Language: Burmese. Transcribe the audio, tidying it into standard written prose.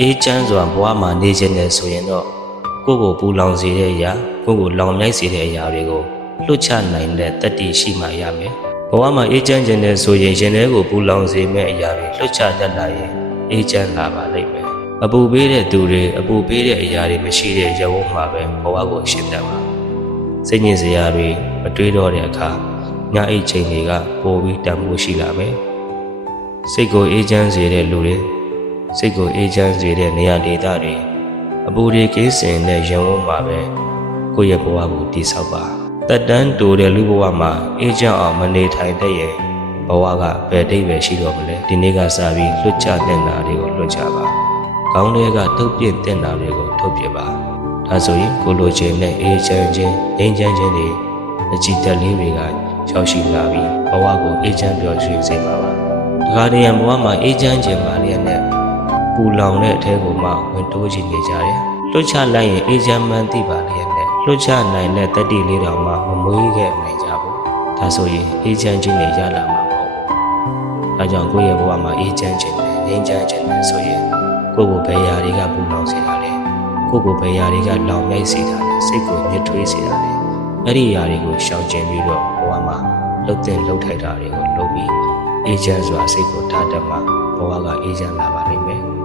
အေးချမ်းစွာဘဝမှာနေခြင်းနဲ့ဆိုရင်တော့ကိုယ့်ကိုပူလောင်စေတဲ့အရာကိုယ့်ကိုလောင်မြိုက်စေတဲ့အရာတွေကိုလွတ်ချနိုင်တဲ့တတ္တိရှိမှရမယ်။ဘဝမှာအေးချမ်းခြင်းနဲ့ဆိုရင်ရှင်တွေကိုပူလောင်စေမဲ့အရာတွေလွတ်ချတတ်လာရင်အေးချမ်းလာပါလိမ့်မယ်။အပူပေးတဲ့သူတွေအပူပေးတဲ့အရာတွေမရှိတဲ့ရုပ်မှာပဲဘဝကိုရှင်းတတ်ပါ။စိတ်ညစ်စရာတွေမတွေးတော့တဲ့အခါညအိတ်ချိန်တွေကပိုပြီးတန်ဖိုးရှိလာမယ်။စိတ်ကိုအေးချမ်းစေတဲ့လူတွေစိတ်ကိုအေးချမ်းစေတဲ့နေရာဒေသတွေအပူတွေကင်းစင်တဲ့ရုံဝန်းမှာပဲကိုယ့်ရဲ့ဘဝကိုတည်ဆောက်ပါတက်တန်းတိုတဲ့လူဘဝမှာအေးချမ်းအောင်မနေထိုင်တဲ့ရင်ဘဝကဘယ်တိတ်ပဲရှိတော့မလဲဒီနေ့ကစပြီးလွတ်ချတဲ့နာတွေကိုလွတ်ချပါခေါင်းထဲကထုတ်ပြင့်တဲ့နာတွေကိုထုတ်ပြပါဒါဆိုရင်ကိုလိုချင်တဲ့အေးချမ်းခြင်းငြိမ်းချမ်းခြင်းတွေအကြည်တက်လေးတွေကရောက်ရှိလာပြီးဘဝကိုအေးချမ်းပျော်ရွှင်စေပါပါတခါတည်းရန်ဘဝမှာအေးချမ်းခြင်းပါလျက်နဲ့ပူလောင်တဲ့အထဲကိုမှဝင်တိုးချင်နေကြတယ်လွတ်ချလိုက်ရင်အေးချမ်းမှန်းသိပါလျက်နဲ့လွတ်ချနိုင်တဲ့တတ္တိလေးတောင်မှမမွေးခဲ့နိုင်ကြဘူးဒါဆိုရင်အေးချမ်းခြင်းတွေရလာမှာမဟုတ်ဘူးဒါကြောင့်ကိုယ့်ရဲ့ဘဝမှာအေးချမ်းခြင်းနဲ့ငြိမ်းချမ်းခြင်းနဲ့ဆိုရင်ကိုယ့်ကိုဘယ်ရာတွေကပူလောင်စေတာလဲကိုယ့်ကိုဘယ်ရာတွေကလောင်မြိုက်စေတာလဲစိတ်ကိုညှစ်ထွေးစေတာလဲအဲ့ဒီရာတွေကိုရှောင်ကျဉ်ပြီးတော့ဘဝမှာလှုပ်တဲ့လှုပ်ထိုက်တာတွေကိုလုပ်ပြီးအေးချမ်းစွာစိတ်ကိုထားတတ်မှဘဝကအေးချမ်းလာပါလိမ့်မယ်